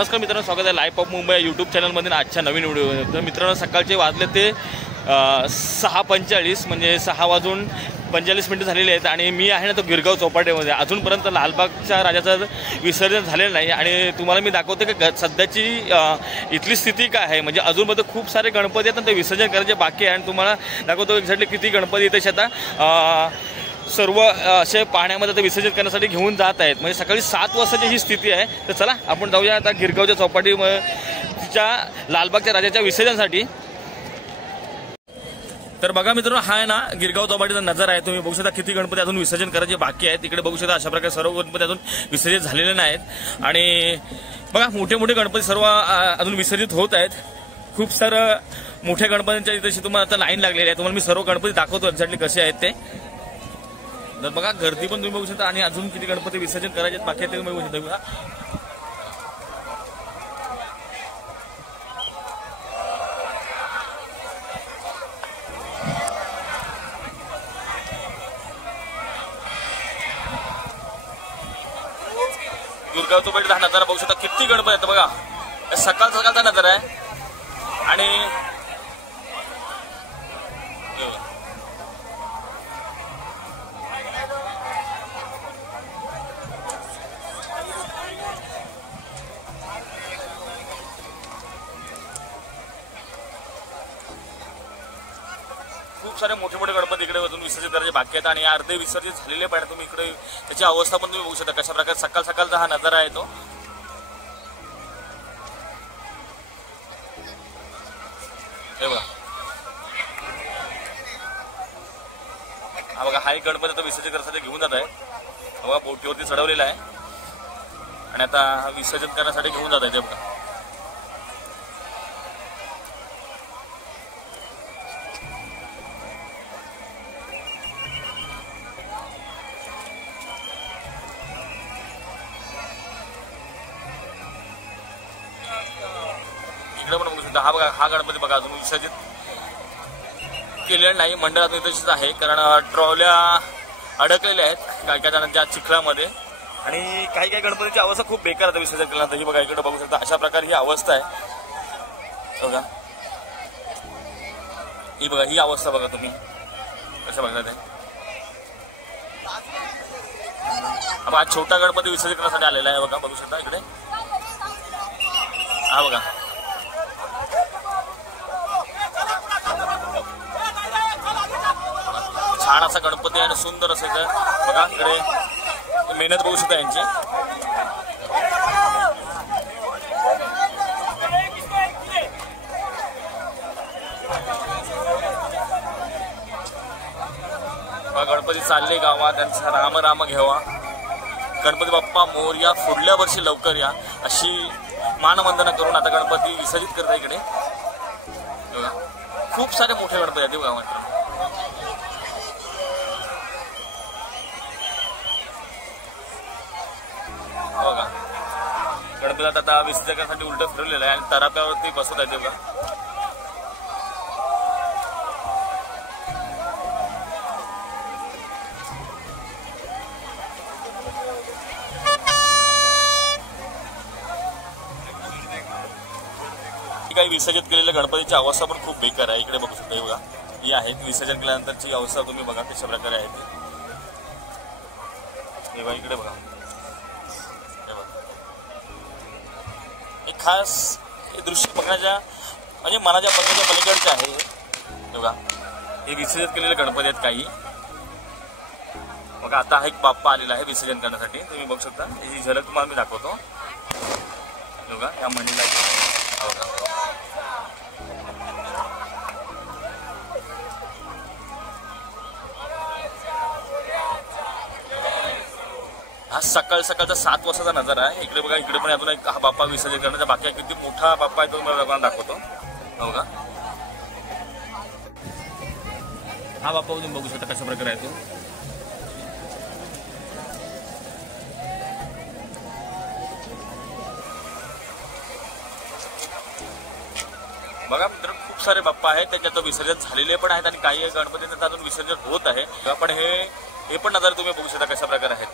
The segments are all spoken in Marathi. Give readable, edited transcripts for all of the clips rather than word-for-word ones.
नमस्कार मित्रांनो, स्वागत आहे लाईव्ह ऑफ मुंबई यूट्यूब चॅनलमध्ये आजच्या नवीन व्हिडिओ. तर मित्रांनो, सकाळचे वाजले ते 6:45 म्हणजे 6:45 झालेले आहेत आणि मी आहे ना तो गिरगाव चौपाटीमध्ये. अजूनपर्यंत लालबागच्या राजाचं विसर्जन झालेलं नाही आणि तुम्हाला मी दाखवते की सध्याची इथली स्थिती काय आहे. म्हणजे अजूनपर्यंत खूप सारे गणपती आहेत आणि ते विसर्जन करायचे बाकी आहे आणि तुम्हाला दाखवतो एक्झॅक्टली किती गणपती इथे आता सर्व असे पाण्यामध्ये ते विसर्जन करण्यासाठी घेऊन जात आहेत. म्हणजे सकाळी 7 वाजताची ही स्थिती आहे. तर चला आपण जाऊया आता गिरगावच्या चौपाटीच्या लालबागच्या राजाच्या विसर्जनासाठी. तर बघा मित्रांनो, हा आहे ना गिरगाव चौपाटीचा नजारा आहे. तुम्ही बघू शकता किती गणपती अजून विसर्जन करायचे बाकी आहेत. तिकडे बघू शकता अशा प्रकारे सर्व गणपती अजून विसर्जित झालेले नाहीत आणि बघा मोठे मोठे गणपती सर्व अजून विसर्जित होत आहेत. खूप सारं मोठ्या गणपतींच्या इथे तुम्हाला आता लाईन लागलेली आहे. तुम्हाला मी सर्व गणपती दाखवतो एक्झॅक्टली कसे आहेत ते. तर बघा गर्दी पण तुम्ही बघू शकता आणि अजून किती गणपती विसर्जन करायचे बाकी आहेत ते तुम्ही बघू शकता. बघा गिरगाव चौपाटीचा हा नजारा बघू शकता. किती गणपती आहेत बघा. सकाळ सकाळचा नजारा आहे आणि खूप सारे मोठे मोठे गणपती इकडे अजून विसर्जित करायचे बाकी आहेत आणि अर्धे विसर्जित झालेले पण तुम्ही इकडे त्याची अवस्था पण तुम्ही बघू शकता कशा प्रकारे सकाळ सकाळचा हा नजारा आहे तो. हे बघा, हा बघा हा एक गणपती आता विसर्जन करण्यासाठी घेऊन जात आहे. बघा बोटीवरती चढवलेला आहे आणि आता हा विसर्जन करण्यासाठी घेऊन जात आहे. ते बघा इकडे पण बघू शकता. हा बघा हा गणपती बघा अजून विसर्जित केलेला नाही. मंडळात तशीच आहे कारण ट्रॉल्या अडकलेल्या आहेत काय काय जणांच्या चिखलामध्ये आणि काही काही गणपतीची अवस्था खूप बेकार आहे विसर्जन केल्यानंतर. ही बघा इकडे बघू शकता अशा प्रकारे ही अवस्था आहे. बघा ही बघा ही अवस्था बघा तुम्ही कशा बघता ते. हा छोटा गणपती विसर्जन करण्यासाठी आलेला आहे. बघा बघू शकता इकडे. हा बघा छान असा गणपती आहे आणि सुंदर असायचं. बघा इकडे मेहनत बघू शकता यांची. गणपती चालले गावात त्यांचा राम राम घ्यावा. गणपती बाप्पा मोरया, पुढल्या वर्षी लवकर या अशी मानवंदना करून आता गणपती विसर्जित करता इकडे. बघा खूप सारे मोठे गणपती आहेत गावात. बघा गणपतीला आता विसर्जन करण्यासाठी उलट फिरवलेलं आहे आणि तराप्यावरती बसवत आहे. बघा काही विसर्जित केलेल्या गणपतीची अवस्था पण खूप बेकार आहे. इकडे बघू शकता. बघा ही आहे विसर्जन केल्यानंतरची अवस्था तुम्ही बघा कशा प्रकारे आहे ते. बघा इकडे बघा एक खास हे दृश्य बघण्याच्या म्हणजे मनाच्या बघण्याच्या पलीकडचे आहे. बघा हे विसर्जित केलेले गणपती आहेत काही. बघा आता हा एक बाप्पा आलेला आहे विसर्जन करण्यासाठी. तुम्ही बघू शकता. ही झलक तुम्हाला मी दाखवतो. बघा या मंडळाची बघा हा सकाळ सकाळचा 7 वाजताचा नजारा आहे. इकडे बघा इकडे पण अजून एक हा बाप्पा विसर्जन करण्याचा बाकी आहे. किती मोठा बाप्पा आहे तो तुम्हाला दाखवतो. बघा हा बाप्पा तुम्ही बघू शकता कशा प्रकारे आहे तो. बघा मित्रांनो खूप सारे बाप्पा आहेत त्याच्यात विसर्जन झालेले पण आहेत आणि काही गणपतींचं अजून विसर्जन होत आहे. आपण हे पण नजारे तुम्ही बघू शकता कशा प्रकारे आहेत.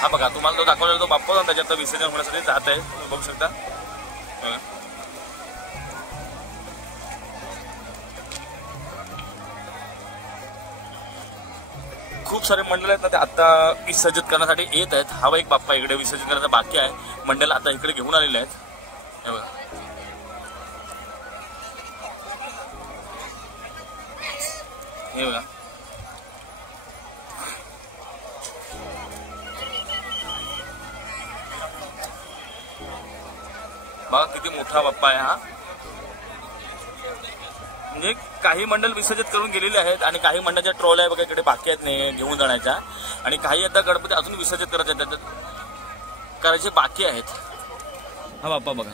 हा बघा तुम्हाला तो दाखवलेला तो बाप्पा त्याच्यात विसर्जन होण्यासाठी जात आहे, तुम्ही बघू शकता. खूप सारे मंडळ आहेत ना ते आता विसर्जित करण्यासाठी येत आहेत. हा एक बाप्पा इकडे विसर्जित करायचा बाकी आहे, मंडळ आता इकडे घेऊन आलेले आहेत. हे बघा हे बघा बघा किती मोठा बाप्पा आहे हा. म्हणजे काही मंडळ विसर्जित करून गेलेले आहेत आणि काही मंडळाच्या ट्रॉल्या बघा इकडे बाकी आहेत नाही घेऊन जाण्याच्या, आणि काही आता गणपती अजून विसर्जित करायचे बाकी आहेत. हा बाप्पा बघा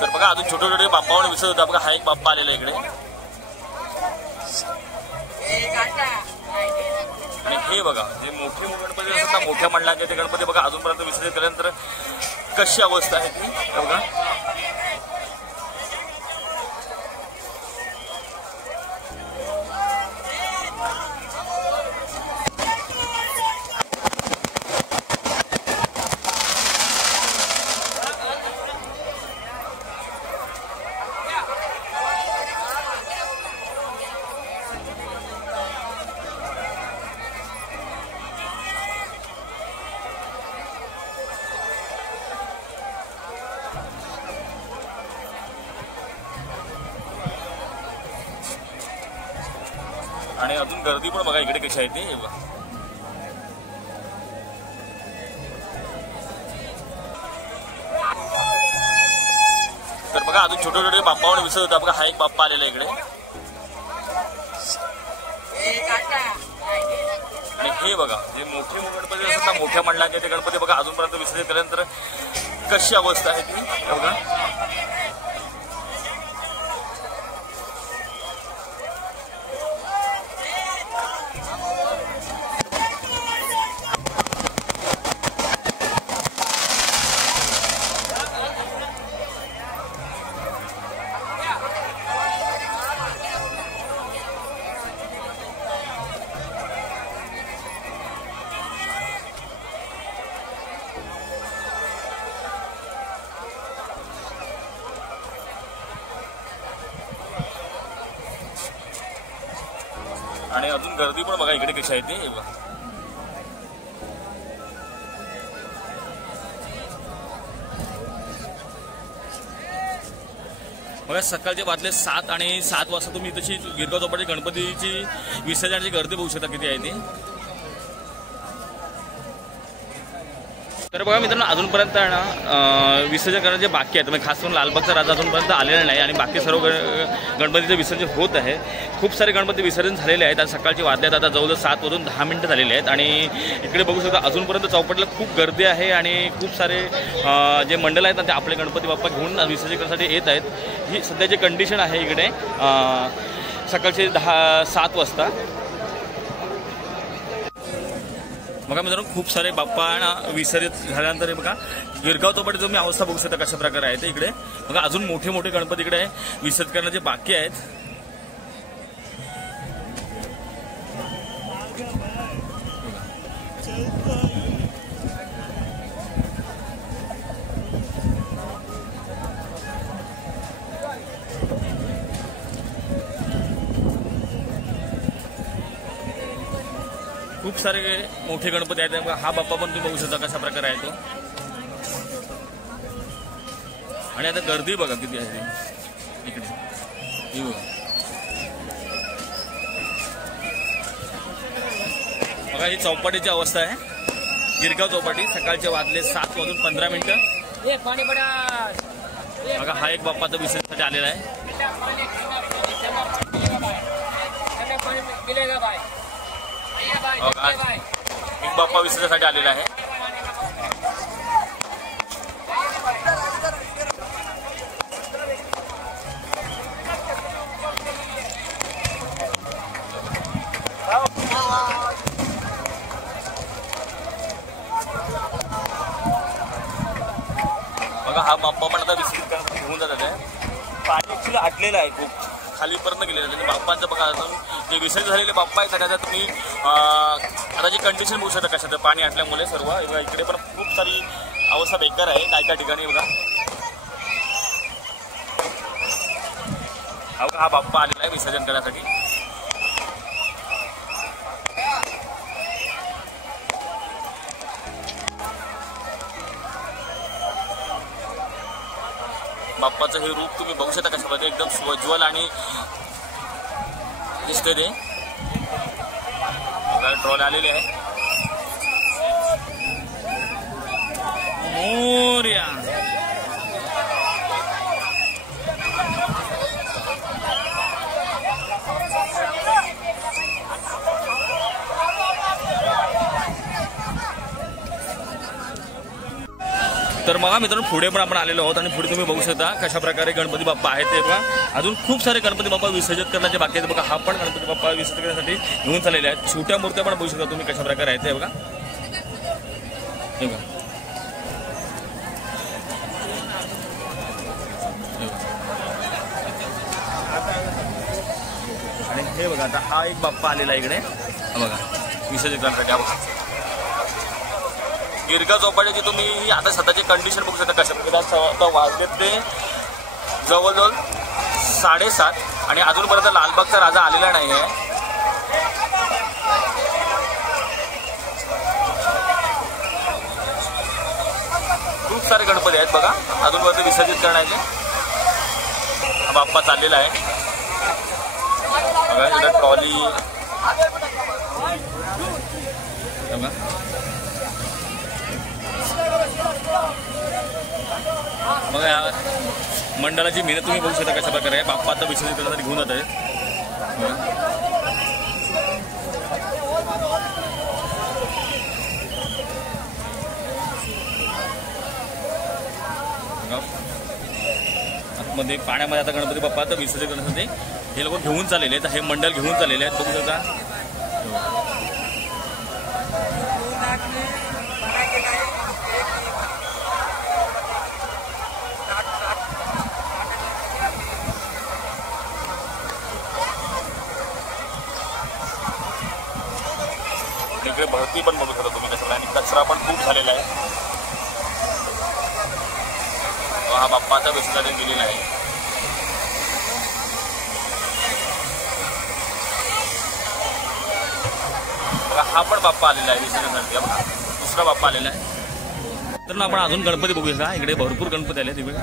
तर बघा अजून छोटे छोटे बाप्पावर विसर्जित होता. बघा हा एक बाप्पा आलेला इकडे, आणि हे बघा जे मोठे गणपती असतात ना मोठ्या मंडळाचे ते गणपती बघा अजूनपर्यंत विसर्जित केल्यानंतर कशी अवस्था आहे ती बघा. आणि अजून गर्दी पण बघा इकडे कशी आहे ते बघा. तर बघा अजून छोटे छोटे बाप्पावर विसर्जित होता. बघा हा एक बाप्पा आलेला इकडे, आणि हे बघा जे मोठे गणपती असतात ना मोठ्या मंडळाचे ते गणपती बघा अजूनपर्यंत विसर्जित केल्यानंतर कशी अवस्था आहे ती बघा. आणि अजून गर्दी पण बघा इकडे कशी आहे ते बघा. बघा सकाळचे वाजले 7 आणि 7 वाजता तुम्ही तशी गिरगाव चौपाटी गणपतीची विसर्जनाची गर्दी बघू शकता किती आहे ती. तर बघा मित्रांनो अजूनपर्यंत आहे ना विसर्जन करण्याचे बाकी आहेत, म्हणजे खास करून लालबागचा राजा अजूनपर्यंत आलेला नाही आणि बाकी सर्व गणपतीचं विसर्जन होत आहे. खूप सारे गणपती विसर्जन झालेले आहेत आणि सकाळचे वाजले आहेत आता जवळजवळ 7 वाजून 10 मिनिटं झालेले आहेत. आणि इकडे बघू शकता अजूनपर्यंत चौपाटीला खूप गर्दी आहे आणि खूप सारे जे मंडळ आहेत ना ते आपले गणपती बाप्पा घेऊन विसर्जन करण्यासाठी येत आहेत. ही सध्याची कंडिशन आहे इकडे सकाळचे 7 वाजता. बघा मित्रांनो खूप सारे बाप्पा विसर्जित झाल्यानंतर बघा गिरगाव चौपाटी तुम्ही अवस्था बघू शकता कशा प्रकारे आहे ते इकडे. बघा अजून मोठे मोठे गणपती इकडे विसर्जित करण्याचे बाकी आहेत. खूप सारे मोठे गणपती आहेत. हा बाप्पा पण तुम्ही बघू शकता कशा प्रकारे आहे तो. आणि आता गर्दी बघा किती आहे इकडे. बघा ही चौपाटीची अवस्था आहे गिरगाव चौपाटी. सकाळचे वाजले 7 वाजून 15 मिनिटं. बघा हा एक बाप्पा तर विसर्जनासाठी आलेला आहे. एक बाप्पा विसर्जनासाठी आलेला आहे. बघा हा बाप्पा पण आता विसर्जित करण्यासाठी ॲक्च्युली आटलेलं आहे खूप खालीपर्यंत गेलेलं आहे. बाप्पांचं बघा अजून जे विसर्जित झालेले बाप्पा आहेत त्याच्यात तुम्ही आता जी कंडिशन बघू शकता कशाचं पाणी आटल्यामुळे सर्व इकडे पण खूप सारी अवस्था बेकार आहे काय ठिकाणी बघा. हा बाप्पा आलेला आहे विसर्जन करण्यासाठी. बाप्पाचं हे रूप तुम्ही बघू शकता कशा प्रकारे एकदम स्वज्वल आणि दिसते ते. ट्रॉल आलेली आहे मोरया. तर मग मित्रांनो पुढे पण आपण आलेलो आहोत आणि पुढे तुम्ही बघू शकता कशा प्रकारे गणपती बाप्पा आहेत ते बघा. अजून खूप सारे गणपती बाप्पा विसर्जित करण्याचे बाकी आहेत बघा. हा पण गणपती बाप्पा विसर्जित करण्यासाठी घेऊन चाललेले आहेत. छोट्या मूर्त्या पण बघू शकता तुम्ही कशा प्रकारे आहेत ते बघा. हे बघा आणि हे बघा आता हा एक बाप्पा आलेला आहे इकडे बघा विसर्जित करण्यासाठी. हा बघा गिरगाव चौपाटीची तुम्ही आता सध्याची कंडिशन बघू शकता कशा प्रकारे वाजलेत ते जवळजवळ 7:30 आणि अजूनपर्यंत लालबागचा राजा आलेला नाही आहे. खूप सारे गणपती आहेत बघा अजूनपर्यंत विसर्जित करण्याचे. बाप्पा चाललेला आहे बघा. इकडे ट्रॉली बघा. बघा मंडळाची मेहनत तुम्ही बघू शकता कशा प्रकारे आहे. बाप्पा आता विसर्जित करण्यासाठी घेऊन जात आहे. आतमध्ये पाण्यामध्ये आता गणपती बाप्पा आता विसर्जित करण्यासाठी हे लोक घेऊन चाललेले आहेत. हे मंडळ घेऊन चाललेले आहेत बघू शकता. इकडे भरती पण बघू शकता तुम्ही कशा आणि कचरा पण खूप झालेला आहे. हा बाप्पाचा विसर्जन गेलेला आहे. बघा हा पण बाप्पा आलेला आहे विसर्जनासाठी. बघा दुसरा बाप्पा आलेला आहे. तर आपण अजून गणपती बघू शकता. इकडे भरपूर गणपती आले तिकडे.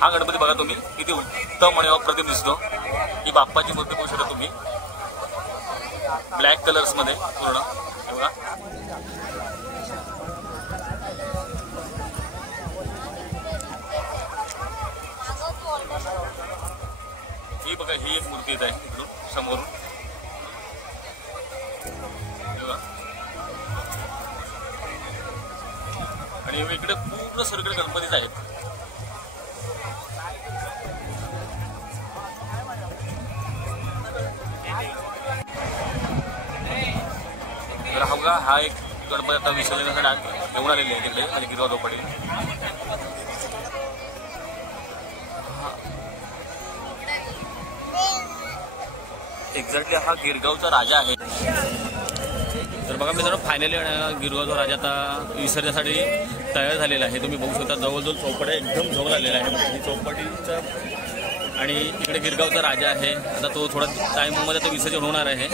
हा गणपती बघा तुम्ही किती उत्तम आणि अप्रतिम दिसतो. ही बाप्पाची मूर्ती बघू शकता तुम्ही ब्लॅक कलर्स मध्ये पूर्ण. बघा ही बघा ही एक मूर्ती आहे इकडून समोरून. आणि इकडे पूर्ण सगळीकडे गणपतीच आहेत. तर हा एक गणपती आता विसर्जनासाठी घेऊन आलेले आहे तिकडे म्हणजे गिरगाव चौपाटी. एक्झॅक्टली हा गिरगावचा राजा आहे. तर बघा मित्रांनो फायनली गिरगावचा राजा आता विसर्जनासाठी तयार झालेला आहे. तुम्ही बघू शकता जवळजवळ चौपाटी एकदम जवळ आलेला आहे. ही चौपाटीचा आणि इकडे गिरगावचा राजा आहे. आता तो थोडा टाईममध्ये तो विसर्जन होणार आहे.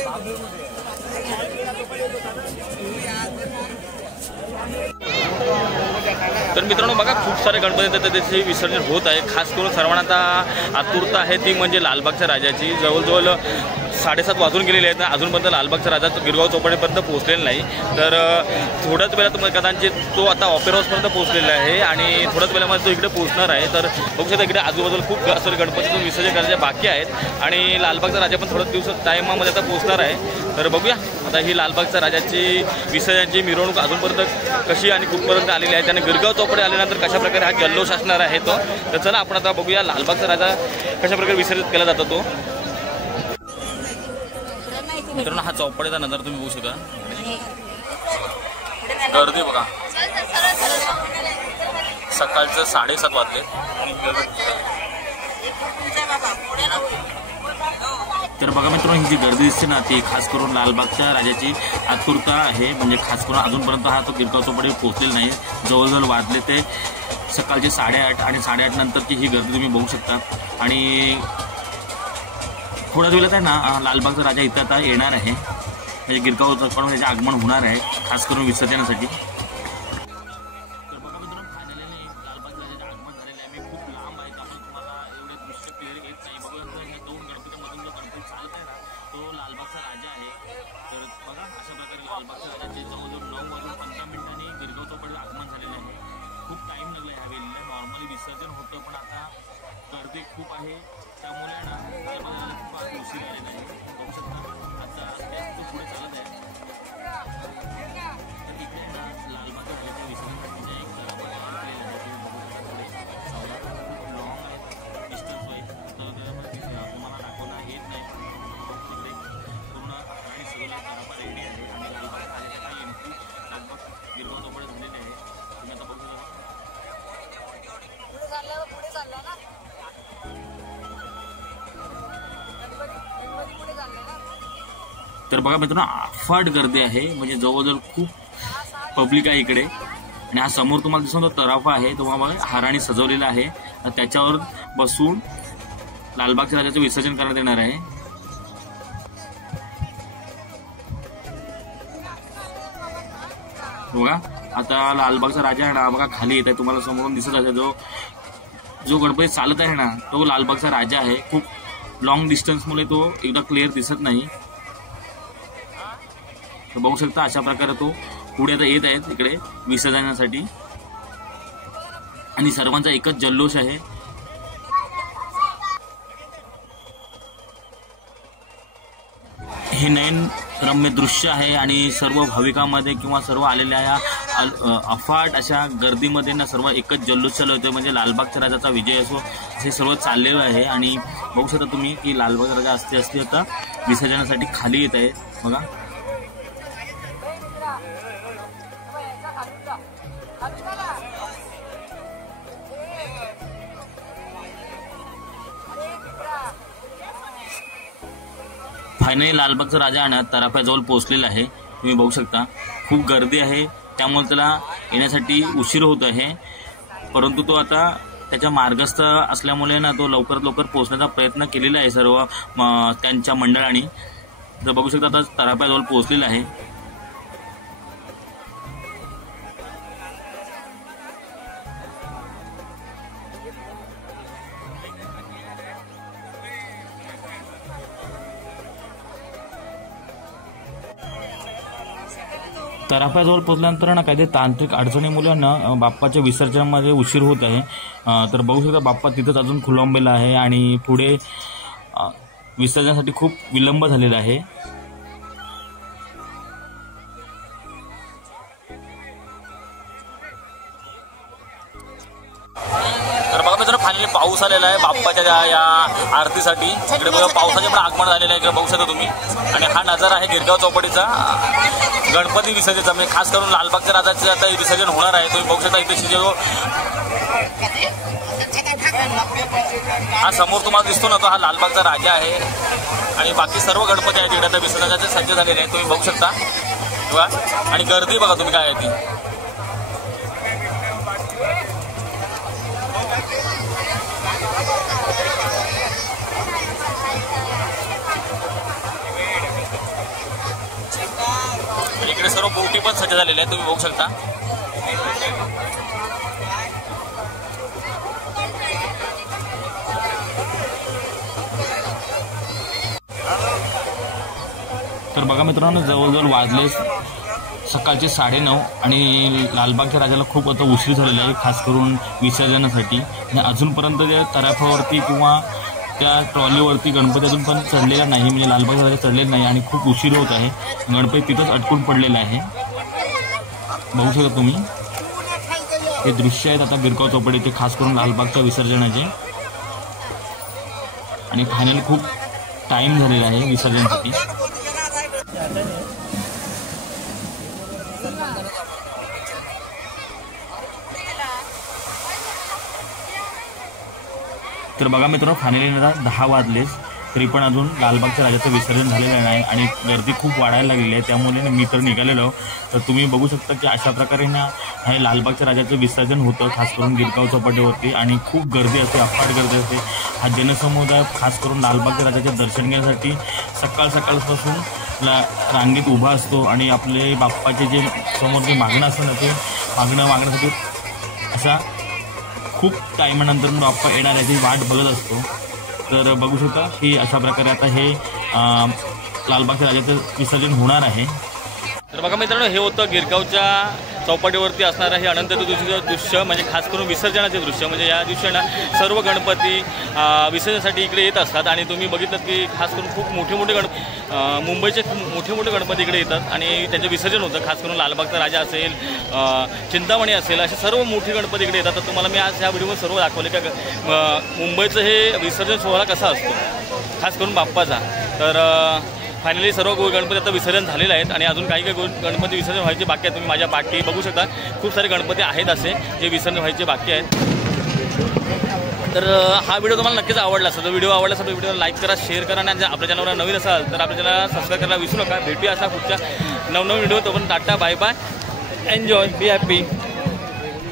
तर मित्रांनो बघा खूप सारे गणपती त्याचे विसर्जन होत आहे. खास करून सर्वांना आता आतुरता आहे ती म्हणजे लालबागच्या राजाची. जवळजवळ 7:30 वाजून गेलेले आहेत. अजूनपर्यंत लालबागचा राजा गिरगाव चौपाटीपर्यंत पोहोचलेला नाही. तर थोड्याच वेळात तुम्हाला कदाचित तो आता ऑपेरा हाऊसपर्यंत पोहोचलेला आहे आणि थोड्याच वेळामध्ये तो इकडे पोहोचणार आहे. तर बघू शकता इकडे आजूबाजूला खूप सारे गणपतीतून विसर्जन करायचे बाकी आहेत आणि लालबागचा राजा पण थोड्याच दिवसात टायमामध्ये आता पोहोचणार आहे. तर बघूया आता ही लालबागच्या राजाची विसर्जनाची मिरवणूक अजूनपर्यंत कशी आणि कुठपर्यंत आलेली आहे आणि गिरगाव चौपाटी आल्यानंतर कशा प्रकारे हा जल्लोष असणार आहे तो. तर चला आपण आता बघूया लालबागचा राजा कशा प्रकारे विसर्जित केला जातो तो. मित्रांनो हा चौपाटीचा नजारा तुम्ही बघू शकता. गर्दी बघा सकाळचं 7:30 वाजले आणि गर्दी तर बघा मित्रांनो, ही जी गर्दी दिसते ना ती खास करून लालबागच्या राजाची आतुरता आहे. म्हणजे खास करून अजूनपर्यंत हा तो गिरगाव चौपाटी पोहोचलेला नाही. जवळजवळ वाजले ते सकाळचे 8:30 आणि 8:30 नंतरची ही गर्दी तुम्ही बघू शकता. आणि थोड्याच वेळात आहे ना लालबागचा राजा इथं आता येणार आहे. म्हणजे गिरगाव चौपाटीवर त्याचे आगमन होणार आहे खास करून विसर्जनासाठी. तर बघा मित्रांनो, फायनली लालबागच्या राजाचे आगमन झालेले आहे. मी खूप लांब आहे त्यामुळे तुम्हाला एवढे दृश्य क्लिअर येत नाही. बघा ह्या 2 गणपतीमधून जो गणपती चालत आहे ना तो लालबागचा राजा आहे. तर बघा अशा प्रकारे लालबागच्या राजाचे जवळजवळ 9:15 गिरगाव चौपाटीवर आगमन झालेलं आहे. खूप टाईम लागला ह्या वेळेला. नॉर्मली विसर्जन होतं पण आता गर्दी खूप आहे त्यामुळे ना लालबागला खूप उशीर झालेला आहे. बघू शकता आता तो पुढे चालत आहे. तर इथे ना लालबागच्या राजाच्या विसर्जनासाठी एक खूप लॉंग आहे डिस्टन्स आहे. तर तुम्हाला दाखवता येत नाही. तिकडे पूर्ण आणि सगळं तराफा रेडी आहे आणि लालबागच्या राजाच्या काही एंट्री लगभग गिरगाव चौपाटी झालेली आहे. तुम्ही आता बघू शकता. तर बघा मित्रांनो, अफाट गर्दी आहे. म्हणजे जवळजवळ खूप पब्लिक आहे इकडे. आणि हा समोर तुम्हाला दिसतो तराफा आहे, तुम्हाला हाराने सजवलेला आहे. त्याच्यावर बसून लालबागच्या राजाचं विसर्जन करण्यात येणार आहे. बघा आता लालबागचा राजा आहे ना बघा खाली येत आहे. तुम्हाला समोरून दिसत आहे जो गणपती चालत आहे ना तो लालबागचा राजा आहे. खूप लॉंग डिस्टन्समुळे तो एकदा क्लिअर दिसत नाही. तर बघू शकता अशा प्रकारे तो पुढे आता येत आहेत इकडे विसर्जनासाठी. आणि सर्वांचा एकच जल्लोष आहे. हे नयन रम्य दृश्य आहे आणि सर्व भाविकांमध्ये किंवा सर्व आलेल्या या अफाट अशा गर्दीमध्ये ना सर्व एकच जल्लोष चालू होते. म्हणजे लालबागच्या राजाचा विजय असो हे सर्व चाललेलं आहे. आणि बघू शकता तुम्ही की लालबागचा राजा असते आता विसर्जनासाठी खाली येत आहे. बघा फायनली लालबागचा राजा आहे तराफ्याजवळ पोहोचलेला आहे. तुम्ही बघू शकता खूप गर्दी आहे त्यामुळे त्याला येण्यासाठी उशीर होत आहे. परंतु तो आता त्याच्या मार्गस्थ असल्यामुळे ना तो लवकरात लवकर पोहोचण्याचा प्रयत्न केलेला आहे सर्व त्यांच्या मंडळाने. तर बघू शकता आता तराफ्याजवळ पोहोचलेला आहे. तराफ्याजवळ पोहोचल्यानंतर ना काही तांत्रिक अडचणीमुळे ना बाप्पाच्या विसर्जनामध्ये उशीर होत आहे. तर बघू शकता बाप्पा तिथंच अजून खुलंबलेला आहे आणि पुढे विसर्जनासाठी खूप विलंब झालेला आहे. तर बघा मित्रांनो फायनली पाऊस आलेला आहे बाप्पाच्या या आरतीसाठी. इकडे बघा पावसाचे पण आगमन झालेलं आहे इकडे बघू शकता तुम्ही. आणि हा नजारा आहे गिरगाव चौपाटीचा गणपती विसर्जनाचा. म्हणजे खास करून लालबागच्या राजाचे आता विसर्जन होणार आहे. तुम्ही बघू शकता इथे जो हा समोर तुम्हाला दिसतो ना तो हा लालबागचा राजा आहे. आणि बाकी सर्व गणपती आहेत तिकडे आता विसर्जनाचे सज्ज झालेले आहेत तुम्ही बघू शकता. आणि गर्दी बघा तुम्ही काय आहे ती. इकडे सर्व बोटी पण सज्ज झालेल्या आहेत तुम्ही बघू शकता. तर बघा मित्रांनो जवळजवळ वाजले सकाळचे 9:30 आणि लालबागच्या राजाला खूप आता उशीर झालेला आहे खास करून विसर्जनासाठी. आणि अजूनपर्यंत त्या तराफ्यावरती किंवा त्या ट्रॉलीवरती गणपती अजून पण चढलेला नाही. म्हणजे लालबागचा राजा चढलेला नाही आणि खूप उशीर होत आहे. गणपती तिथंच अटकून पडलेला आहे. बघू शकता तुम्ही हे दृश्य आहेत आता गिरगाव चौपाटीचे खास करून लालबागच्या विसर्जनाचे. आणि फायनली खूप टाईम झालेला आहे विसर्जनासाठी. तर बघा मित्रांनो फायनली 10 वाजले तरी पण अजून लालबागच्या राजाचं विसर्जन झालेलं नाही आणि गर्दी खूप वाढायला लागलेली आहे. त्यामुळे मी तर निघालेलो. तर तुम्ही बघू शकता की अशा प्रकारे ना हे लालबागच्या राजाचं विसर्जन होतं, खास करून गिरगाव चौपाटीवरती. आणि खूप गर्दी असते, अफाट गर्दी असते. हा जनसमुदाय खास करून लालबागच्या राजाचे दर्शन घेण्यासाठी सकाळपासून रांगेत उभा असतो आणि आपले बाप्पाचे जे समोर जे मागणं असतं ना ते मागण्यासाठी असा खूप टाईमानंतर मग बाप्पा येणार याची वाट बघत असतो. तर बघू शकता की अशा प्रकारे आता हे लालबागच्या राजाचं विसर्जन होणार आहे. तर बघा मित्रांनो, हे होतं गिरगावच्या चौपाटीवरती असणारं हे अनंत चतुर्थीचं दृश्य, म्हणजे खास करून विसर्जनाचे दृश्य. म्हणजे या दिवशी ना सर्व गणपती विसर्जनासाठी इकडे येत असतात. आणि तुम्ही बघितलं की खास करून खूप मोठे मुंबईचे मोठे गणपती इकडे येतात आणि त्यांचं विसर्जन होतं. खास करून लालबागचा राजा असेल, चिंतामणी असेल, असे सर्व मोठे गणपती इकडे येतात. तर तुम्हाला मी आज ह्या व्हिडिओमध्ये सर्व दाखवले का मुंबईचं हे विसर्जन सोहळा कसा असतो, खास करून बाप्पाचा. तर फायनली सर्व गणपती आता विसर्जन झालेले आहेत आणि अजून काही गणपती विसर्जन व्हायचे बाकी आहेत. तुम्ही माझ्या बाकी बघू शकता, खूप सारे गणपती आहेत असे जे विसर्जन व्हायचे बाकी आहेत. तर हा व्हिडिओ तुम्हाला नक्कीच आवडला असेल तर व्हिडिओ आवडला असेल तर व्हिडिओला लाईक करा, शेअर करा आणि आपल्या चॅनलवर नवीन असाल तर आपल्या चॅनलला सबस्क्राईब करायला विसरू नका. भेटूया असा पुढच्या नवनवीन व्हिडिओ. तोपर्यंत tata, bye bye, enjoy, be happy.